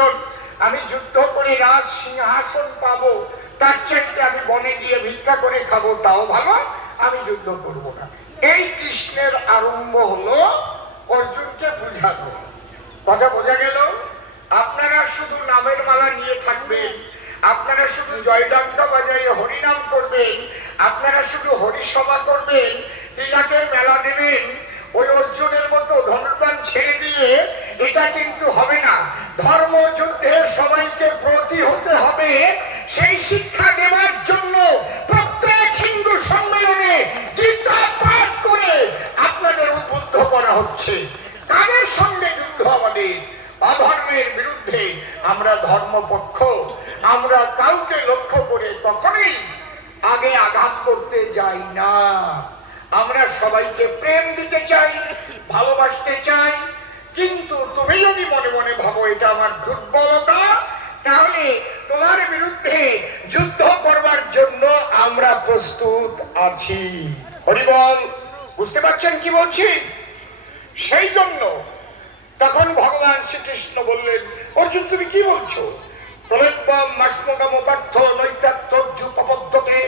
প্রয়োজন, আমি যুদ্ধ করে রাজ সিংহাসন পাবো, তার চাইতে আমি বনে গিয়ে ভিক্ষা করে খাবো তাও ভালো, আমি যুদ্ধ করব না। এই কৃষ্ণের আরম্ভ হলো অর্জুনকে বুঝানো। কথা বোঝা গেল? আপনারা শুধু নামের মালা নিয়ে থাকবেন, আপনারা শুধু জয়ডঙ্কা বাজায় হরিনাম করবেন, আপনারা শুধু হরিসভা করবেন, তিলকের মেলা দেবেন, ওই অর্জুনের মতো ধনুর্বাণ ছেড়ে দিয়ে এটা কিন্তু হবে না। ধর্মযুদ্ধের সবাইকে ব্রতী হতে হবে, সেই শিক্ষা দেওয়ার জন্য প্রত্যেক হিন্দু সম্মেলনে গীতা পাঠ করে আপনাদের উদ্বুদ্ধ করা হচ্ছে। কাদের সঙ্গে যুদ্ধ? আমাদের অধর্মের বিরুদ্ধে। আমরা ধর্মপক্ষ, আমরা কাউকে লক্ষ্য করে কখনোই আগে আঘাত করতে যাই না। আমরা সবাইকে প্রেম দিতে চাই, ভালোবাসতে চাই। কিন্তু তুমি যদি মনে মনে ভাবো এটা আমার দুর্বলতা, তাহলে তোমার বিরুদ্ধে যুদ্ধ করবার জন্য আমরা প্রস্তুত আছি। হরিবল, বুঝতে পারছেন কি বলছি? সেই জন্য তখন ভগবান শ্রীকৃষ্ণ বললেন, অর্জুন তুমি কি বলছো? প্রলব্যম মাসমগম পার্থ নৈতাত্তর্যুপপদ্ধতে